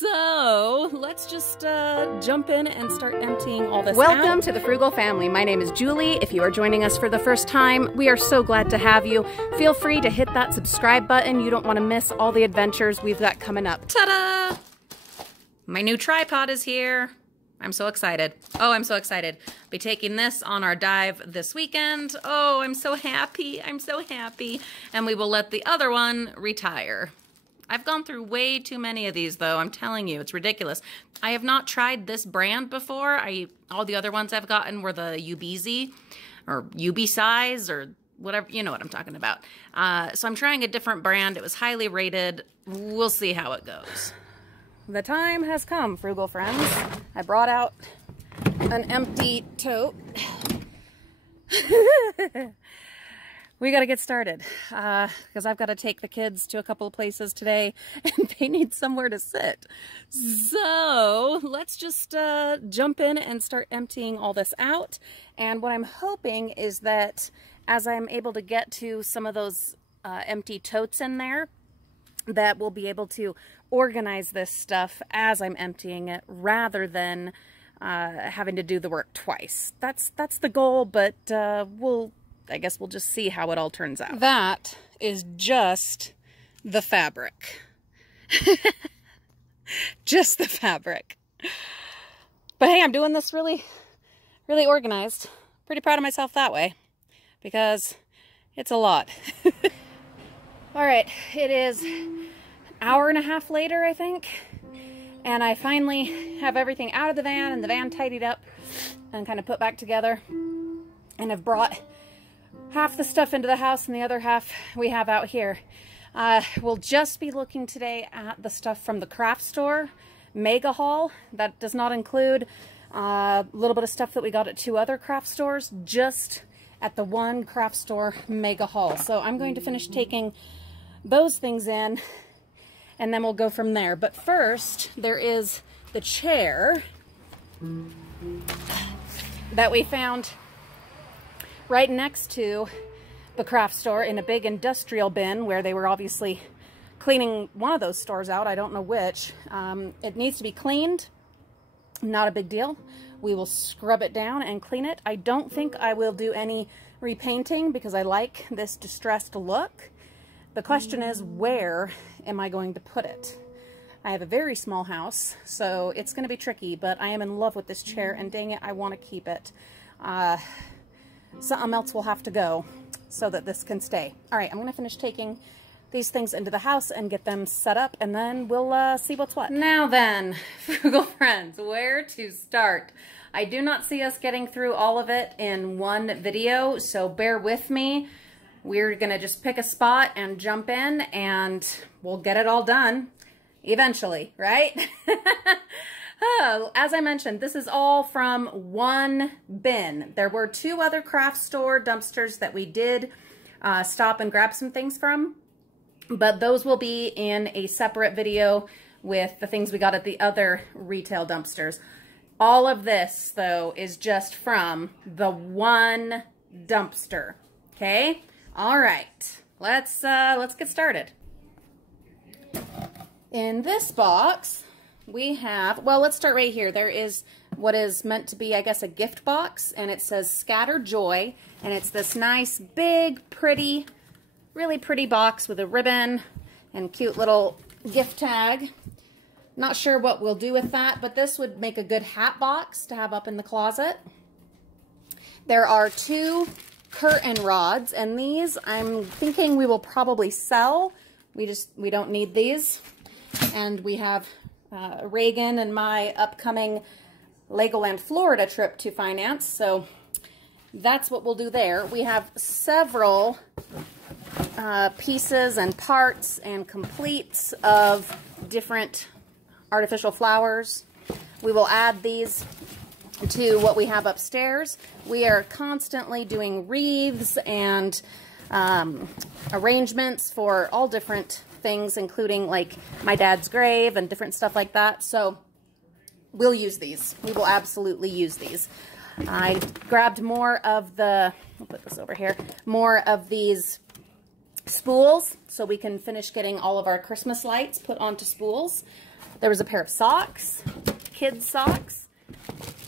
So let's just jump in and start emptying all this Welcome out. to the Frugal Family. My name is Julie. If you are joining us for the first time, we are so glad to have you. Feel free to hit that subscribe button. You don't want to miss all the adventures we've got coming up. Ta-da! My new tripod is here. I'm so excited. Oh, I'm so excited. Be taking this on our dive this weekend. Oh, I'm so happy. I'm so happy. And we will let the other one retire. I've gone through way too many of these, though. I'm telling you, it's ridiculous. I have not tried this brand before. All the other ones I've gotten were the UBZ or UB size or whatever. You know what I'm talking about. So I'm trying a different brand. It was highly rated. We'll see how it goes. The time has come, Frugal friends. I brought out an empty tote. We got to get started because I've got to take the kids to a couple of places today and they need somewhere to sit. So let's just jump in and start emptying all this out. And what I'm hoping is that as I'm able to get to some of those empty totes in there, that we'll be able to organize this stuff as I'm emptying it rather than having to do the work twice. That's the goal, but I guess we'll just see how it all turns out. That is just the fabric. Just the fabric. But hey, I'm doing this really organized. Pretty proud of myself that way because it's a lot. All right, it is an hour and a half later, I think. And I finally have everything out of the van and the van tidied up and kind of put back together. And I've brought half the stuff into the house and the other half we have out here. We'll just be looking today at the stuff from the craft store mega haul. That does not include a little bit of stuff that we got at two other craft stores, just at the one craft store mega haul. So I'm going to finish taking those things in and then we'll go from there. But first, there is the chair that we found right next to the craft store in a big industrial bin where they were obviously cleaning one of those stores out. I don't know which. It needs to be cleaned. Not a big deal. We will scrub it down and clean it. I don't think I will do any repainting because I like this distressed look. The question is, where am I going to put it? I have a very small house, so it's going to be tricky, but I am in love with this chair, and dang it, I want to keep it. Something else will have to go so that this can stay. All right, I'm going to finish taking these things into the house and get them set up, and then we'll see what's what. Now then, Frugal friends, where to start? I do not see us getting through all of it in one video, so bear with me. We're going to just pick a spot and jump in, and we'll get it all done eventually, right? As I mentioned, this is all from one bin. There were two other craft store dumpsters that we did stop and grab some things from, but those will be in a separate video with the things we got at the other retail dumpsters. All of this, though, is just from the one dumpster, okay? All right, let's get started. In this box, we have, well, let's start right here. There is what is meant to be, I guess, a gift box, and it says Scatter Joy, and it's this nice, big, pretty, really pretty box with a ribbon and cute little gift tag. Not sure what we'll do with that, but this would make a good hat box to have up in the closet. There are two curtain rods, and these I'm thinking we will probably sell. We don't need these. And we have Reagan and my upcoming Legoland, Florida trip to finance, so that's what we'll do there. We have several pieces and parts and completes of different artificial flowers. We will add these to what we have upstairs. We are constantly doing wreaths and arrangements for all different things, including like my dad's grave and different stuff like that. So we'll use these. We will absolutely use these. I grabbed more of the, I'll put this over here, more of these spools so we can finish getting all of our Christmas lights put onto spools. There was a pair of socks, kids socks.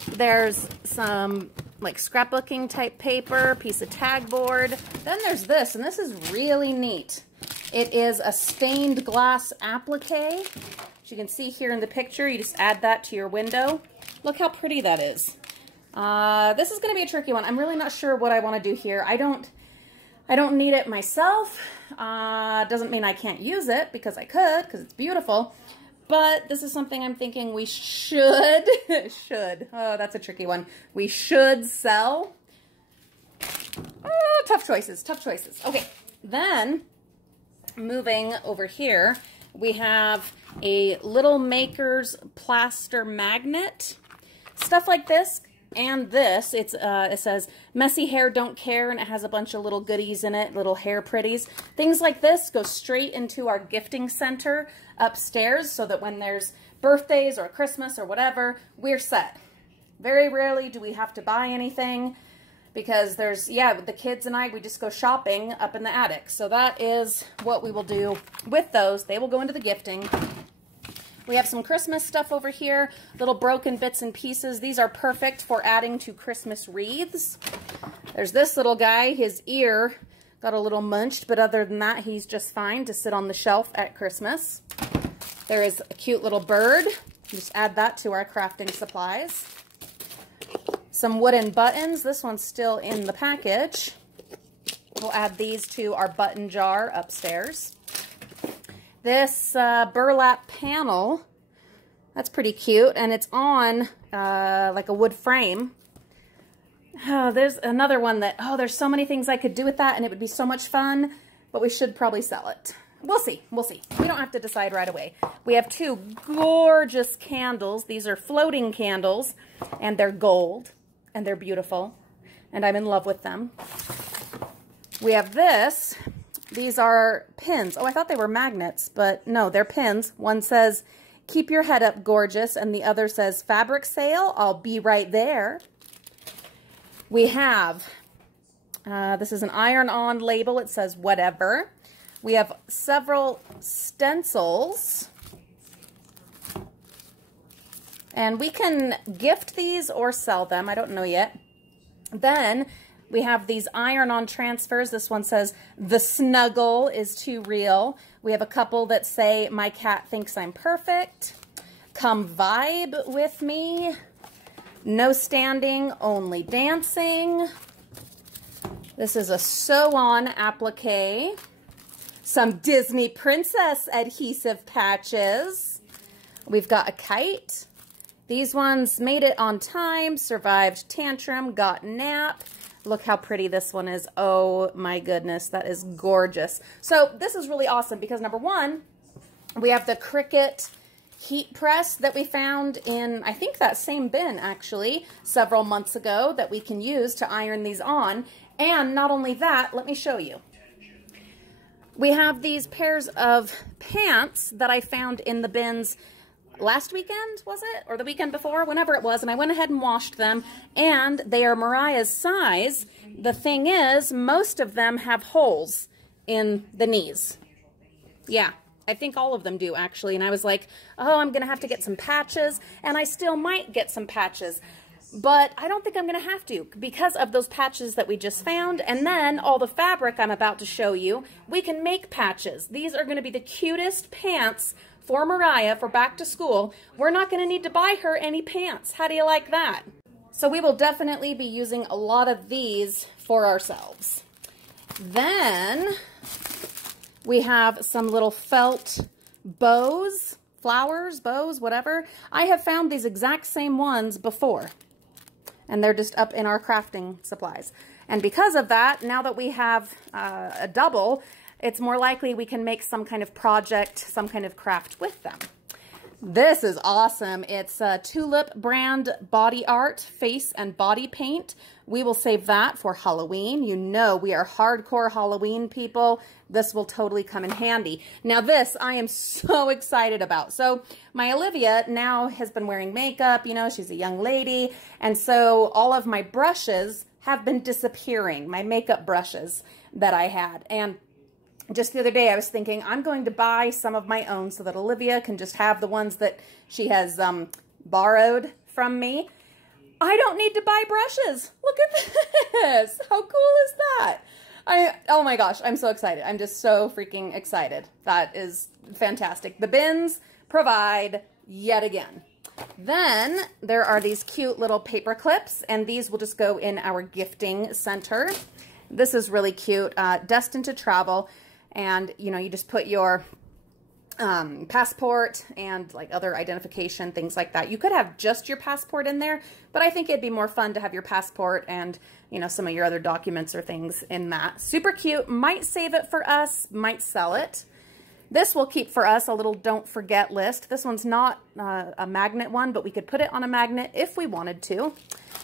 There's some like scrapbooking type paper, piece of tag board. Then there's this, and this is really neat. It is a stained glass applique. As you can see here in the picture, you just add that to your window. Look how pretty that is. This is going to be a tricky one. I'm really not sure what I want to do here. I don't need it myself. Doesn't mean I can't use it, because I could, because it's beautiful. But this is something I'm thinking we should, oh, that's a tricky one. We should sell. Oh, tough choices, tough choices. Okay, then moving over here, we have a Little Maker's plaster magnet. Stuff like this and this, it says, messy hair don't care, and it has a bunch of little goodies in it, little hair pretties. Things like this go straight into our gifting center upstairs, so that when there's birthdays or Christmas or whatever, we're set. Very rarely do we have to buy anything, because there's, yeah, the kids and I, we just go shopping up in the attic. So that is what we will do with those. They will go into the gifting. We have some Christmas stuff over here, little broken bits and pieces. These are perfect for adding to Christmas wreaths. There's this little guy, his ear got a little munched, but other than that, he's just fine to sit on the shelf at Christmas. There is a cute little bird. Just add that to our crafting supplies. Some wooden buttons. This one's still in the package. We'll add these to our button jar upstairs. This burlap panel, that's pretty cute, and it's on like a wood frame. Oh, there's another one that, oh, there's so many things I could do with that, and it would be so much fun, but we should probably sell it. We'll see, we'll see. We don't have to decide right away. We have two gorgeous candles. These are floating candles, and they're gold, and they're beautiful, and I'm in love with them. We have this. These are pins. Oh, I thought they were magnets, but no, they're pins. One says, keep your head up, gorgeous, and the other says, fabric sale, I'll be right there. We have, this is an iron-on label. It says, whatever. We have several stencils. And we can gift these or sell them. I don't know yet. Then we have these iron-on transfers. This one says, the snuggle is too real. We have a couple that say, my cat thinks I'm perfect. Come vibe with me. No standing, only dancing. This is a sew-on applique. Some Disney Princess adhesive patches. We've got a kite. These ones made it on time, survived tantrum, got nap. Look how pretty this one is. Oh my goodness, that is gorgeous. So this is really awesome because number one, we have the Cricut heat press that we found in, I think, that same bin actually, several months ago that we can use to iron these on. And not only that, let me show you. We have these pairs of pants that I found in the bins last weekend, was it? Or the weekend before? Whenever it was. And I went ahead and washed them. And they are Mariah's size. The thing is, most of them have holes in the knees. Yeah, I think all of them do, actually. And I was like, oh, I'm going to have to get some patches. And I still might get some patches. But I don't think I'm going to have to because of those patches that we just found. And then all the fabric I'm about to show you, we can make patches. These are going to be the cutest pants for Mariah for back to school. We're not going to need to buy her any pants. How do you like that? So we will definitely be using a lot of these for ourselves. Then we have some little felt bows, flowers, bows, whatever. I have found these exact same ones before. And they're just up in our crafting supplies. And because of that, now that we have a double, it's more likely we can make some kind of project, some kind of craft with them. This is awesome. It's a Tulip brand body art, face and body paint. We will save that for Halloween. You know we are hardcore Halloween people. This will totally come in handy. Now this I am so excited about. So my Olivia now has been wearing makeup, you know, she's a young lady. And so all of my brushes have been disappearing, my makeup brushes that I had. And just the other day I was thinking I'm going to buy some of my own so that Olivia can just have the ones that she has borrowed from me. I don't need to buy brushes. Look at this. How cool is that? Oh my gosh, I'm so excited. I'm just so freaking excited. That is fantastic. The bins provide yet again. Then there are these cute little paper clips, and these will just go in our gifting center. This is really cute, destined to travel, and you know, you just put your passport and like other identification, things like that. You could have just your passport in there, but I think it'd be more fun to have your passport and, you know, some of your other documents or things in that. Super cute. Might save it for us, might sell it. This will keep for us a little don't forget list. This one's not a magnet one, but we could put it on a magnet if we wanted to.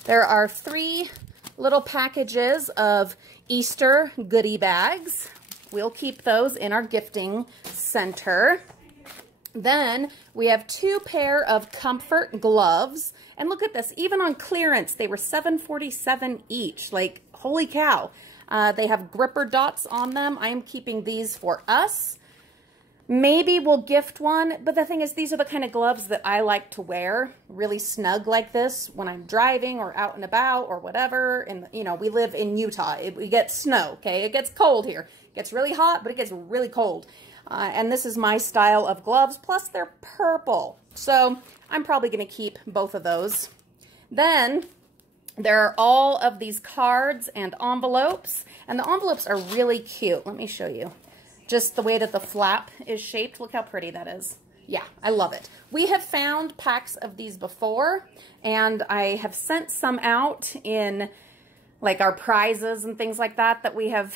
There are 3 little packages of Easter goodie bags. We'll keep those in our gifting center. Then we have 2 pair of comfort gloves. And look at this, even on clearance, they were $7.47 each. Like, holy cow. They have gripper dots on them. I am keeping these for us. Maybe we'll gift one, but the thing is, these are the kind of gloves that I like to wear, really snug like this when I'm driving or out and about or whatever. And, you know, we live in Utah. We get snow, okay? It gets cold here. It gets really hot, but it gets really cold. And this is my style of gloves, plus they're purple. So I'm probably going to keep both of those. Then there are all of these cards and envelopes, and the envelopes are really cute. Let me show you. Just the way that the flap is shaped. Look how pretty that is. Yeah, I love it. We have found packs of these before, and I have sent some out in like our prizes and things like that that we have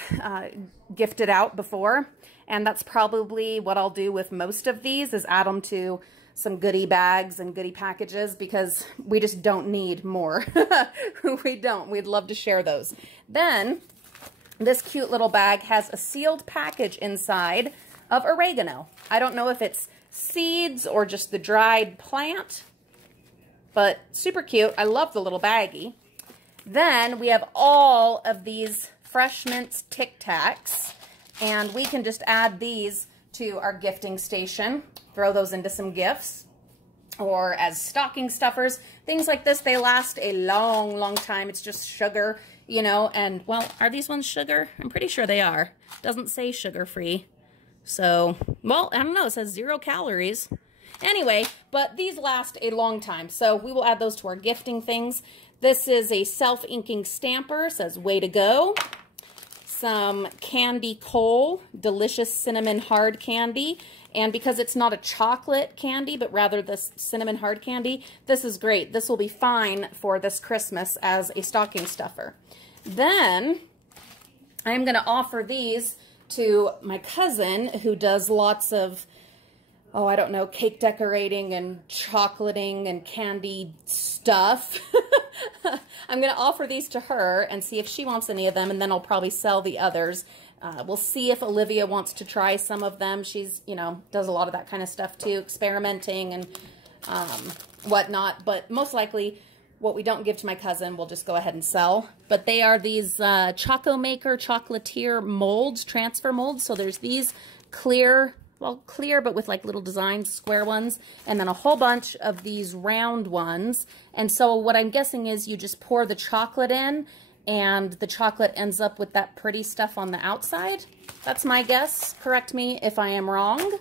gifted out before. And that's probably what I'll do with most of these, is add them to some goodie bags and goodie packages, because we just don't need more. We don't. We'd love to share those. Then this cute little bag has a sealed package inside of oregano. I don't know if it's seeds or just the dried plant, but super cute. I love the little baggie. Then we have all of these Fresh Mints Tic Tacs, and we can just add these to our gifting station, throw those into some gifts, or as stocking stuffers, things like this. They last a long, long time. It's just sugar, you know, and, well, are these ones sugar? I'm pretty sure they are. Doesn't say sugar-free. So, well, I don't know. It says 0 calories. Anyway, but these last a long time, so we will add those to our gifting things. This is a self-inking stamper. It says, way to go. Some candy coal, delicious cinnamon hard candy. And because it's not a chocolate candy, but rather this cinnamon hard candy, this is great. This will be fine for this Christmas as a stocking stuffer. Then I'm going to offer these to my cousin, who does lots of, oh, I don't know, cake decorating and chocolating and candy stuff. I'm going to offer these to her and see if she wants any of them, and then I'll probably sell the others. We'll see if Olivia wants to try some of them. She's, you know, does a lot of that kind of stuff too, experimenting and whatnot. But most likely, what we don't give to my cousin, we'll just go ahead and sell. But they are these Choco Maker Chocolatier molds, transfer molds. So there's these clear, well, clear, but with like little designs, square ones, and then a whole bunch of these round ones. And so what I'm guessing is you just pour the chocolate in, and the chocolate ends up with that pretty stuff on the outside. That's my guess. Correct me if I am wrong.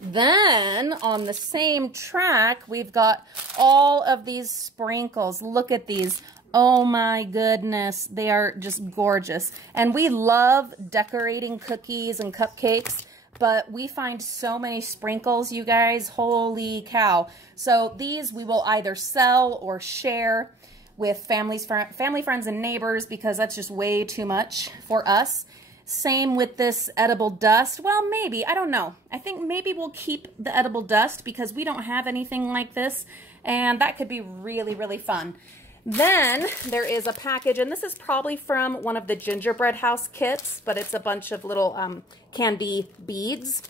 Then on the same track, we've got all of these sprinkles. Look at these. Oh my goodness. They are just gorgeous. And we love decorating cookies and cupcakes, but we find so many sprinkles, you guys. Holy cow. So these we will either sell or share with family, friends, and neighbors, because that's just way too much for us. Same with this edible dust. Well, maybe. I don't know. I think maybe we'll keep the edible dust because we don't have anything like this, and that could be really, really fun. Then there is a package, and this is probably from one of the gingerbread house kits, but it's a bunch of little candy beads.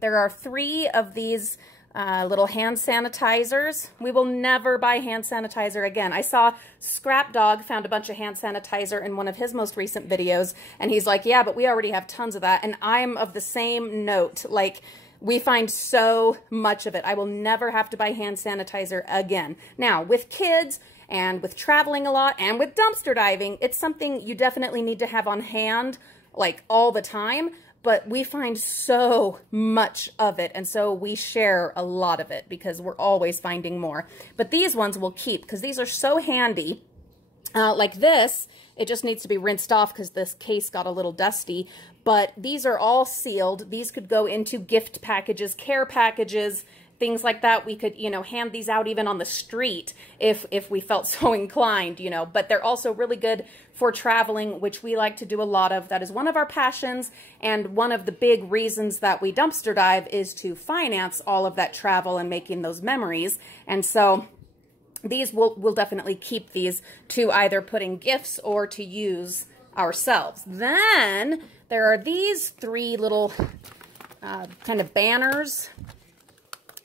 There are 3 of these little hand sanitizers. We will never buy hand sanitizer again. I saw Scrap Dog found a bunch of hand sanitizer in one of his most recent videos, and he's like, yeah, but we already have tons of that. And I'm of the same note. Like, we find so much of it. I will never have to buy hand sanitizer again. Now, with kids and with traveling a lot and with dumpster diving, it's something you definitely need to have on hand, like, all the time. But we find so much of it, and so we share a lot of it because we're always finding more. But these ones we'll keep because these are so handy. Like this, it just needs to be rinsed off because this case got a little dusty. But these are all sealed. These could go into gift packages, care packages, things like that. We could, you know, hand these out even on the street if we felt so inclined, you know. But they're also really good for traveling, which we like to do a lot of. That is one of our passions, and one of the big reasons that we dumpster dive is to finance all of that travel and making those memories. And so these we'll definitely keep these to either put in gifts or to use ourselves. Then there are these three little kind of banners,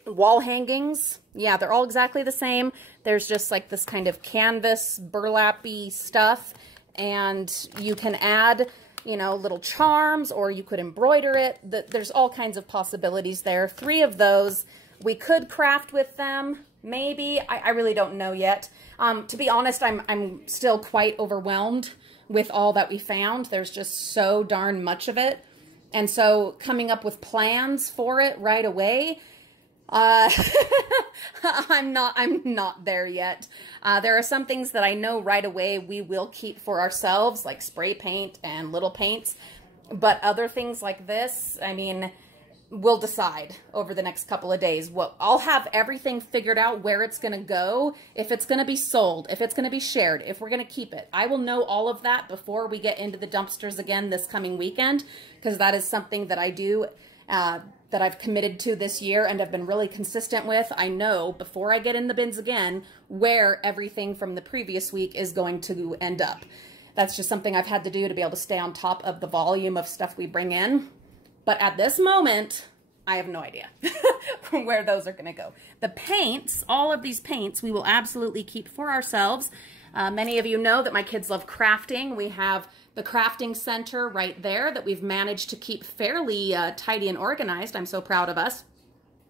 wall hangings. Yeah, they're all exactly the same. There's just like this kind of canvas burlappy stuff, and you can add, you know, little charms, or you could embroider it. There's all kinds of possibilities there. Three of those. We could craft with them, maybe. I really don't know yet. To be honest, I'm still quite overwhelmed with all that we found. There's just so darn much of it. And so coming up with plans for it right away, I'm not there yet. There are some things that I know right away we will keep for ourselves, like spray paint and little paints. But other things like this, I mean, we'll decide over the next couple of days. I'll have everything figured out where it's going to go, if it's going to be sold, if it's going to be shared, if we're going to keep it. I will know all of that before we get into the dumpsters again this coming weekend, because that is something that I do, that I've committed to this year and have been really consistent with. I know before I get in the bins again where everything from the previous week is going to end up. That's just something I've had to do to be able to stay on top of the volume of stuff we bring in. But at this moment, I have no idea where those are going to go. The paints, all of these paints, we will absolutely keep for ourselves. Many of you know that my kids love crafting. We have the crafting center right there that we've managed to keep fairly tidy and organized. I'm so proud of us.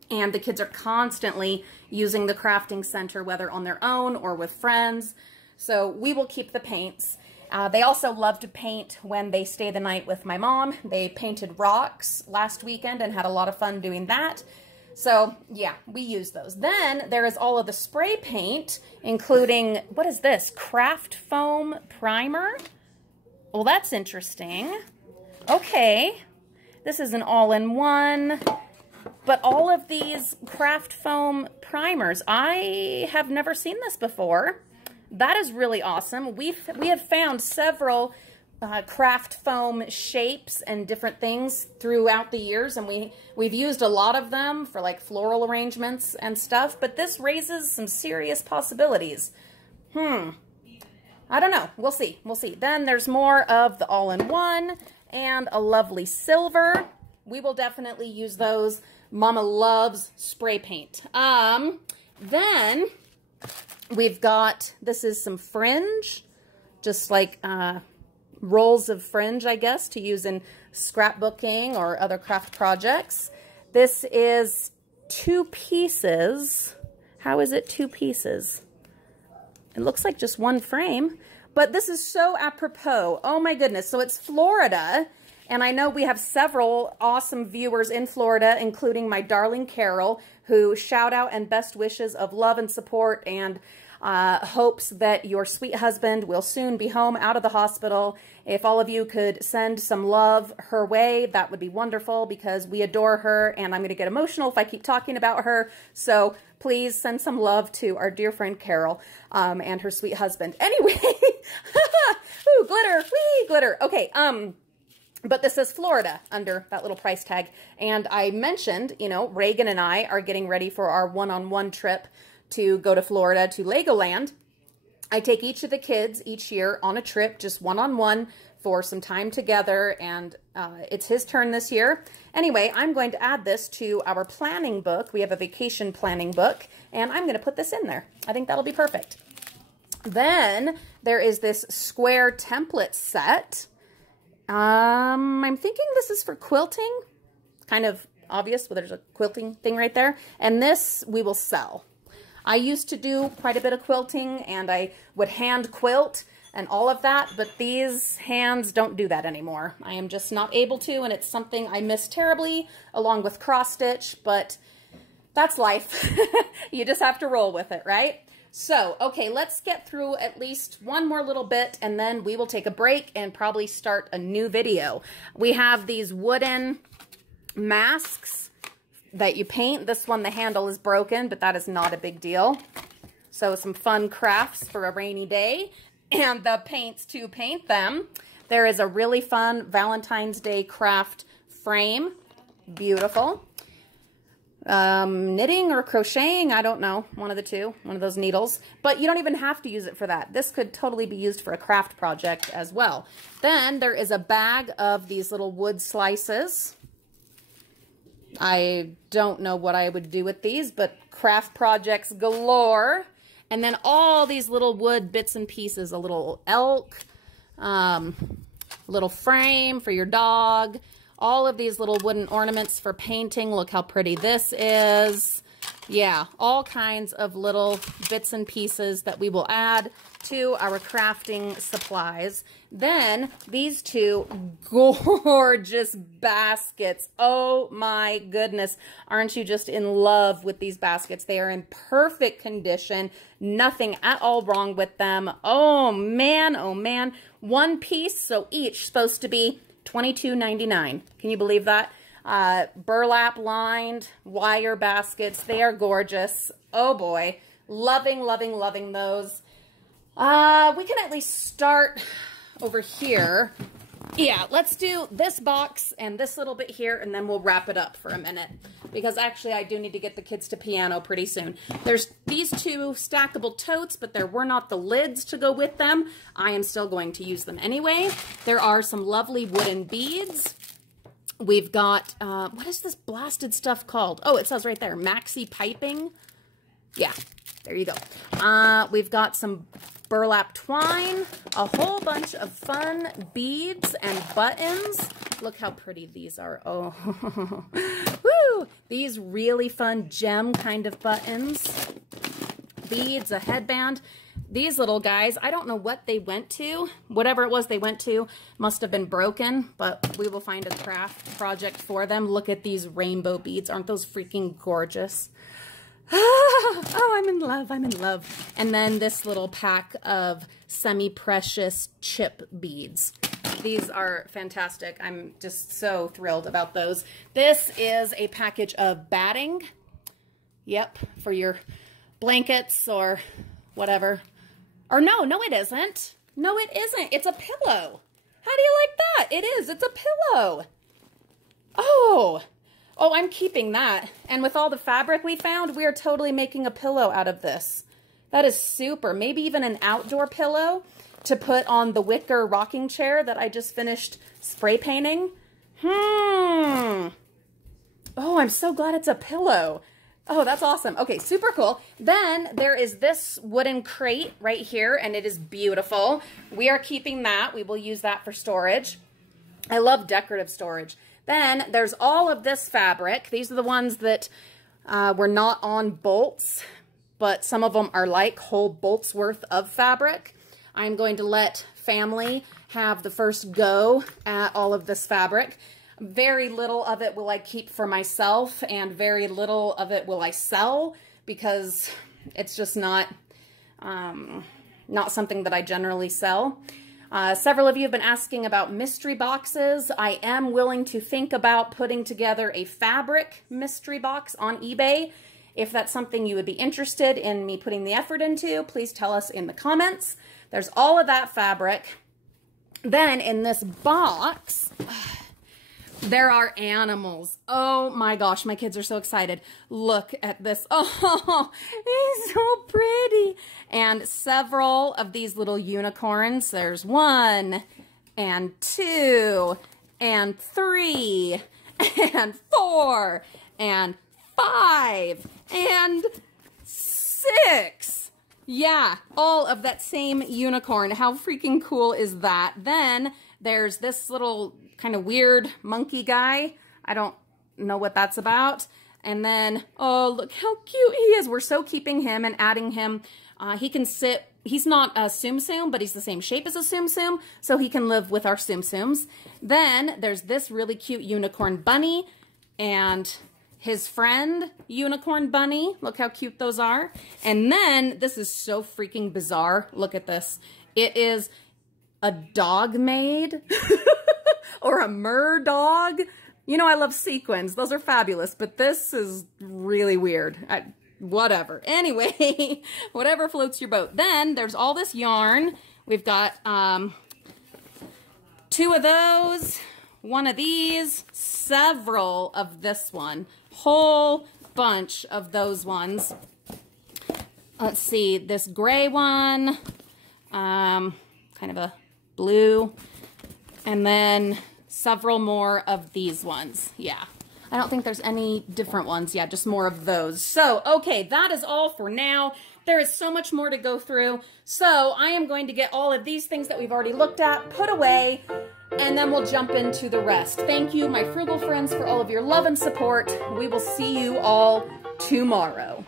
And the kids are constantly using the crafting center, whether on their own or with friends. So we will keep the paints. They also love to paint when they stay the night with my mom. They painted rocks last weekend and had a lot of fun doing that. So yeah, we use those. Then there is all of the spray paint, including, what is this? Craft foam primer? Well, that's interesting. Okay, this is an all-in-one. But all of these craft foam primers, I have never seen this before. That is really awesome. We have found several craft foam shapes and different things throughout the years, and we've used a lot of them for like floral arrangements and stuff, but this raises some serious possibilities. I don't know. We'll see. We'll see. Then there's more of the all-in-one and a lovely silver. We will definitely use those. Mama loves spray paint. Then we've got, this is some fringe, just like rolls of fringe, I guess, to use in scrapbooking or other craft projects. This is 2 pieces. How is it 2 pieces? It looks like just one frame, but this is so apropos. Oh my goodness. So it's Florida, and I know we have several awesome viewers in Florida, including my darling Carol, who shout out and best wishes of love and support, and hopes that your sweet husband will soon be home out of the hospital. If all of you could send some love her way, that would be wonderful, because we adore her, and I'm going to get emotional if I keep talking about her. So please send some love to our dear friend Carol and her sweet husband. Anyway, ooh, glitter, whee, glitter. Okay, but this is Florida under that little price tag. And I mentioned, you know, Reagan and I are getting ready for our one-on-one trip to go to Florida to Legoland. I take each of the kids each year on a trip, just one-on-one, for some time together, and it's his turn this year. Anyway, I'm going to add this to our planning book. We have a vacation planning book, and I'm going to put this in there. I think that'll be perfect. Then there is this square template set. I'm thinking this is for quilting. Kind of obvious, but there's a quilting thing right there. And this we will sell. I used to do quite a bit of quilting, and I would hand quilt and all of that, but these hands don't do that anymore. I am just not able to, and it's something I miss terribly, along with cross stitch, but that's life. You just have to roll with it, right? So, okay, let's get through at least one more little bit, and then we will take a break and probably start a new video. We have these wooden masks that you paint. This one, the handle is broken, but that is not a big deal. So some fun crafts for a rainy day, and the paints to paint them. There is a really fun Valentine's Day craft frame. Beautiful. Knitting or crocheting, I don't know, one of the two, one of those needles, but you don't even have to use it for that. This could totally be used for a craft project as well. Then there is a bag of these little wood slices. I don't know what I would do with these, but craft projects galore. And then all these little wood bits and pieces, a little elk, little frame for your dog, all of these little wooden ornaments for painting. Look how pretty this is. Yeah, all kinds of little bits and pieces that we will add to our crafting supplies. Then these two gorgeous baskets. Oh my goodness. Aren't you just in love with these baskets? They are in perfect condition. Nothing at all wrong with them. Oh man, oh man. One piece, so each supposed to be $22.99. Can you believe that? Burlap lined wire baskets. They are gorgeous. Oh boy. Loving, loving, loving those. We can at least start over here. Yeah, let's do this box and this little bit here, and then we'll wrap it up for a minute. Because actually I do need to get the kids to piano pretty soon. There's these two stackable totes, but there were not the lids to go with them. I am still going to use them anyway. There are some lovely wooden beads. We've got, what is this blasted stuff called? Oh, it says right there, maxi piping. Yeah, there you go. We've got some burlap twine, a whole bunch of fun beads and buttons. Look how pretty these are. Oh, woo! These really fun gem kind of buttons. Beads, a headband. These little guys, I don't know what they went to. Whatever it was they went to must have been broken, but we will find a craft project for them. Look at these rainbow beads. Aren't those freaking gorgeous? Oh, I'm in love. I'm in love. And then this little pack of semi-precious chip beads. These are fantastic. I'm just so thrilled about those. This is a package of batting. Yep, for your blankets or whatever. Or no, it isn't. No, it isn't. It's a pillow. How do you like that? It is. It's a pillow. Oh, I'm keeping that. And with all the fabric we found, we are totally making a pillow out of this. That is super. Maybe even an outdoor pillow to put on the wicker rocking chair that I just finished spray painting. Oh, I'm so glad it's a pillow. Oh, that's awesome. Okay, super cool. Then there is this wooden crate right here, and it is beautiful. We are keeping that. We will use that for storage. I love decorative storage. Then there's all of this fabric. These are the ones that were not on bolts, but some of them are like whole bolts worth of fabric. I'm going to let family have the first go at all of this fabric. Very little of it will I keep for myself, and very little of it will I sell, because it's just not something that I generally sell. Several of you have been asking about mystery boxes. I am willing to think about putting together a fabric mystery box on eBay. If that's something you would be interested in me putting the effort into, please tell us in the comments. There's all of that fabric. Then in this box, There are animals. Oh my gosh, my kids are so excited. Look at this. Oh, he's so pretty. And several of these little unicorns. There's 1 and 2 and 3 and 4 and 5 and 6. Yeah, all of that same unicorn. How freaking cool is that? Then there's this little kind of weird monkey guy. I don't know what that's about. And then, oh, look how cute he is. We're so keeping him and adding him. He can sit, he's not a Tsum Tsum, but he's the same shape as a Tsum Tsum, so he can live with our Tsum Tsums. Then there's this really cute unicorn bunny and his friend unicorn bunny. Look how cute those are. And then this is so freaking bizarre. Look at this. It is a dog maid or a mer dog. You know, I love sequins. Those are fabulous, but this is really weird. Whatever. Anyway, whatever floats your boat. Then there's all this yarn. We've got 2 of those, 1 of these, several of this one, whole bunch of those ones. Let's see, this gray one, kind of a blue, and then several more of these ones. Yeah. I don't think there's any different ones. Yeah, just more of those. So, okay, that is all for now. There is so much more to go through. So I am going to get all of these things that we've already looked at put away, and then we'll jump into the rest. Thank you, my frugal friends, for all of your love and support. We will see you all tomorrow.